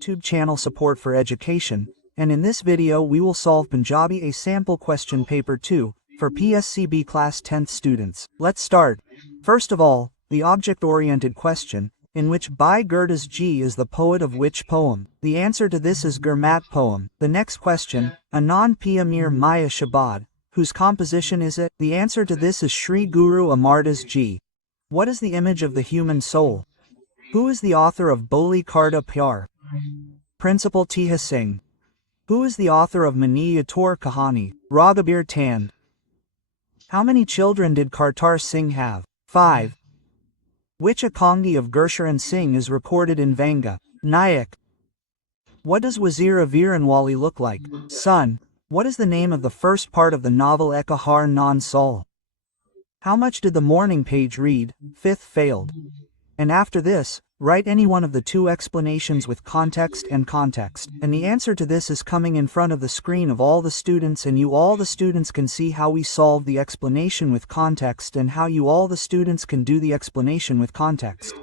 YouTube channel Support for Education, and in this video we will solve Punjabi A Sample Question Paper 2 for PSCB Class 10th students. Let's start. First of all, the object-oriented question, in which Bhai Gurdas Ji is the poet of which poem? The answer to this is Gurmat poem. The next question, Anand P. Amir Maya Shabad, whose composition is it? The answer to this is Shri Guru Amar Das Ji. What is the image of the human soul? Who is the author of Boli Karda Pyar? Principal Tiha Singh. Who is the author of Mani Yator Kahani? Raghabir Tand. How many children did Kartar Singh have? 5. Which Ekangi of Gursharan Singh is recorded in Vanga? Nayak. What does Wazir Aviranwali look like? Son. What is the name of the first part of the novel Ekahar Non Sol? How much did the morning page read? 5th failed. And after this, write any one of the two explanations with context and context. And the answer to this is coming in front of the screen of all the students, and you all the students can see how we solve the explanation with context and how you all the students can do the explanation with context.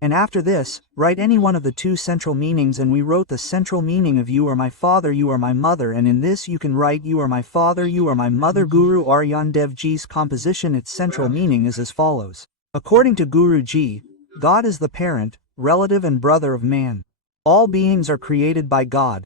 And after this, write any one of the two central meanings, and we wrote the central meaning of you are my father, you are my mother, and in this you can write you are my father, you are my mother. Guru Arjan Dev Ji's composition, its central meaning is as follows. According to Guru Ji, God is the parent, relative and brother of man. All beings are created by God.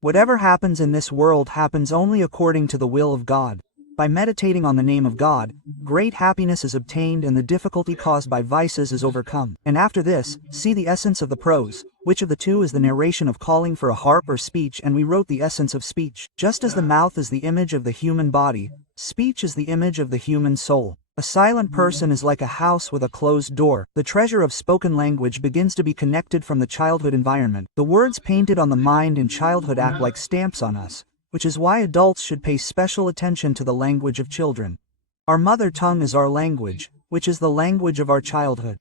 Whatever happens in this world happens only according to the will of God. By meditating on the name of God, great happiness is obtained and the difficulty caused by vices is overcome. And after this, see the essence of the prose. Which of the two is the narration of calling for a harp or speech? And we wrote the essence of speech. Just as the mouth is the image of the human body, speech is the image of the human soul. A silent person is like a house with a closed door. The treasure of spoken language begins to be connected from the childhood environment. The words painted on the mind in childhood act like stamps on us, which is why adults should pay special attention to the language of children. Our mother tongue is our language, which is the language of our childhood.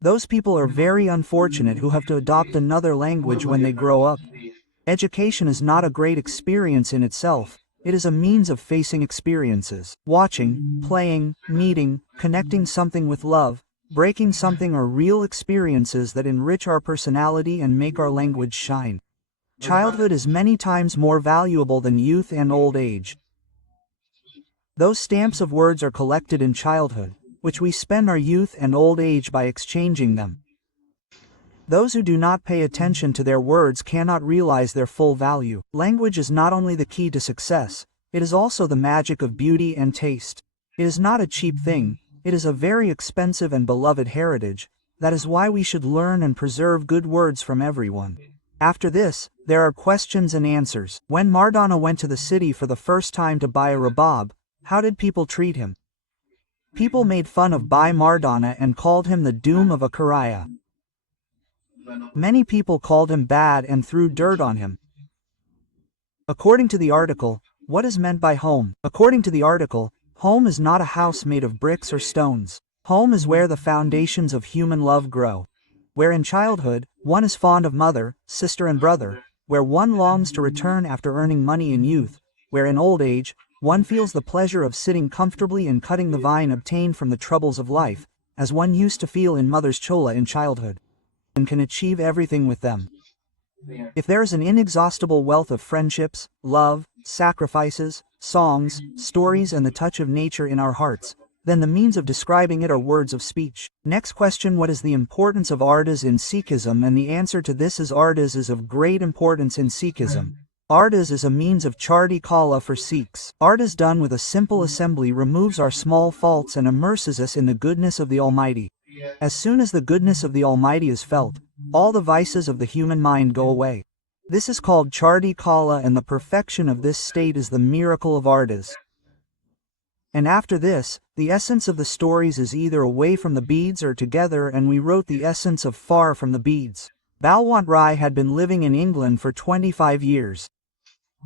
Those people are very unfortunate who have to adopt another language when they grow up. Education is not a great experience in itself. It is a means of facing experiences. Watching, playing, meeting, connecting something with love, breaking something are real experiences that enrich our personality and make our language shine. Childhood is many times more valuable than youth and old age. Those stamps of words are collected in childhood, which we spend our youth and old age by exchanging them. Those who do not pay attention to their words cannot realize their full value. Language is not only the key to success, it is also the magic of beauty and taste. It is not a cheap thing, it is a very expensive and beloved heritage. That is why we should learn and preserve good words from everyone. After this, there are questions and answers. When Mardana went to the city for the first time to buy a rabab, how did people treat him? People made fun of Bhai Mardana and called him the doom of a Karaya. Many people called him bad and threw dirt on him. According to the article, what is meant by home? According to the article, home is not a house made of bricks or stones. Home is where the foundations of human love grow. Where in childhood, one is fond of mother, sister and brother. Where one longs to return after earning money in youth. Where in old age, one feels the pleasure of sitting comfortably and cutting the vine obtained from the troubles of life, as one used to feel in mother's chola in childhood, and can achieve everything with them. If there is an inexhaustible wealth of friendships, love, sacrifices, songs, stories and the touch of nature in our hearts, then the means of describing it are words of speech. Next question, what is the importance of ardas in Sikhism? And the answer to this is ardas is of great importance in Sikhism. Ardas is a means of chardi kala for Sikhs. Ardas done with a simple assembly removes our small faults and immerses us in the goodness of the Almighty. As soon as the goodness of the Almighty is felt, all the vices of the human mind go away. This is called chardi kala, and the perfection of this state is the miracle of ardas. And after this, the essence of the stories is either away from the beads or together, and we wrote the essence of far from the beads. Balwant Rai had been living in England for 25 years.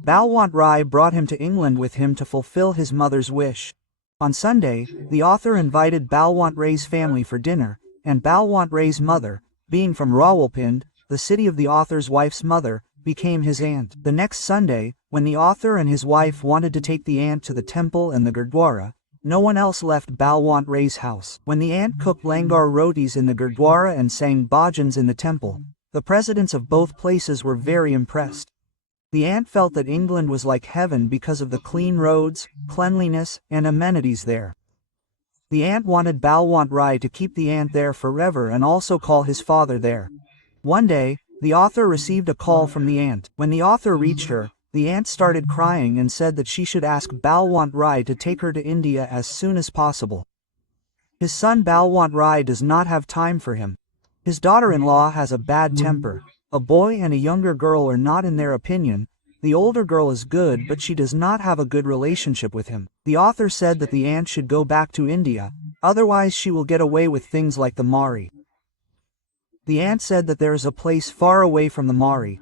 Balwant Rai brought him to England with him to fulfill his mother's wish. On Sunday, the author invited Balwant Rai's family for dinner, and Balwant Rai's mother, being from Rawalpindi, the city of the author's wife's mother, became his aunt. The next Sunday, when the author and his wife wanted to take the aunt to the temple and the Gurdwara, no one else left Balwant Rai's house. When the aunt cooked langar rotis in the Gurdwara and sang bhajans in the temple, The presidents of both places were very impressed. The aunt felt that England was like heaven because of the clean roads, cleanliness, and amenities there. The aunt wanted Balwant Rai to keep the aunt there forever and also call his father there. One day, the author received a call from the aunt. When the author reached her, the aunt started crying and said that she should ask Balwant Rai to take her to India as soon as possible. His son Balwant Rai does not have time for him. His daughter-in-law has a bad temper. A boy and a younger girl are not in their opinion. The older girl is good, but she does not have a good relationship with him. The author said that the aunt should go back to India, otherwise she will get away with things like the Mari. The aunt said that there is a place far away from the Mari.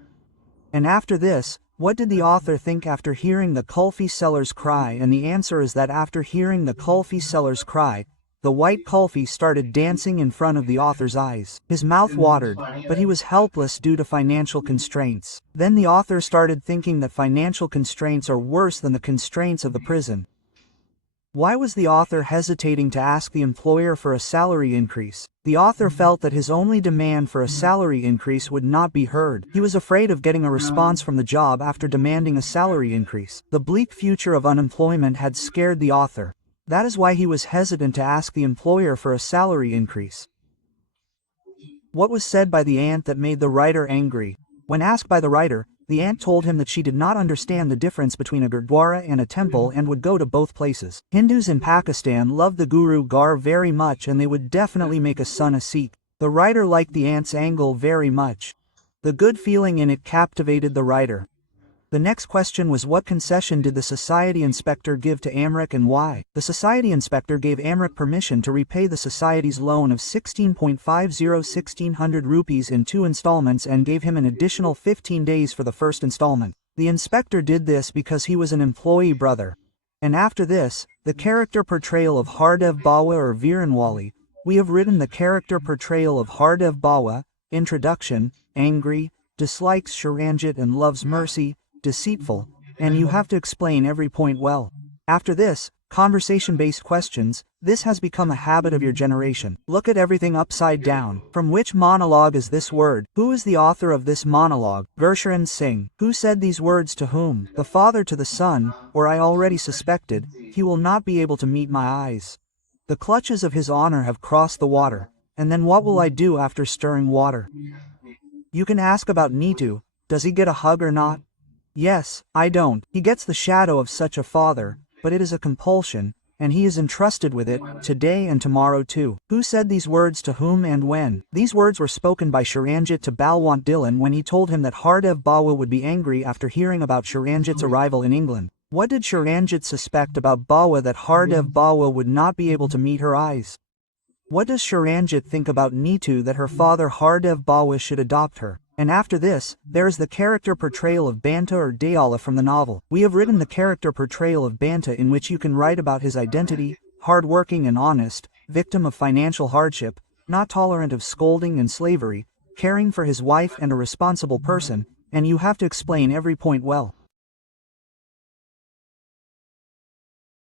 And after this, what did the author think after hearing the kulfi seller's cry? And the answer is that after hearing the kulfi seller's cry, the white kulfi started dancing in front of the author's eyes. His mouth watered, but he was helpless due to financial constraints. Then the author started thinking that financial constraints are worse than the constraints of the prison. Why was the author hesitating to ask the employer for a salary increase? The author felt that his only demand for a salary increase would not be heard. He was afraid of getting a response from the job after demanding a salary increase. The bleak future of unemployment had scared the author. That is why he was hesitant to ask the employer for a salary increase. What was said by the aunt that made the writer angry? When asked by the writer, the aunt told him that she did not understand the difference between a gurdwara and a temple and would go to both places. Hindus in Pakistan loved the Guru Gar very much and they would definitely make a son a Sikh. The writer liked the aunt's angle very much. The good feeling in it captivated the writer. The next question was, what concession did the society inspector give to Amrik and why? The society inspector gave Amrik permission to repay the society's loan of 16,500 rupees in 2 installments and gave him an additional 15 days for the first installment. The inspector did this because he was an employee brother. And after this, the character portrayal of Hardev Bawa or Viranwali. We have written the character portrayal of Hardev Bawa, introduction, angry, dislikes Sharanjit and loves mercy, deceitful, and you have to explain every point well. After this, conversation-based questions. This has become a habit of your generation. Look at everything upside down. From which monologue is this word? Who is the author of this monologue? Gursharan Singh. Who said these words to whom? The father to the son, or I already suspected, he will not be able to meet my eyes. The clutches of his honor have crossed the water, and then what will I do after stirring water? You can ask about Neetu. Does he get a hug or not? Yes, I don't. He gets the shadow of such a father, but it is a compulsion, and he is entrusted with it, today and tomorrow too. Who said these words to whom and when? These words were spoken by Sharanjit to Balwant Dhillon when he told him that Hardev Bawa would be angry after hearing about Sharanjit's arrival in England. What did Sharanjit suspect about Bawa that Hardev Bawa would not be able to meet her eyes? What does Sharanjit think about Neetu that her father Hardev Bawa should adopt her? And after this, there is the character portrayal of Banta or Dayala from the novel. We have written the character portrayal of Banta in which you can write about his identity, hardworking and honest, victim of financial hardship, not tolerant of scolding and slavery, caring for his wife and a responsible person, and you have to explain every point well.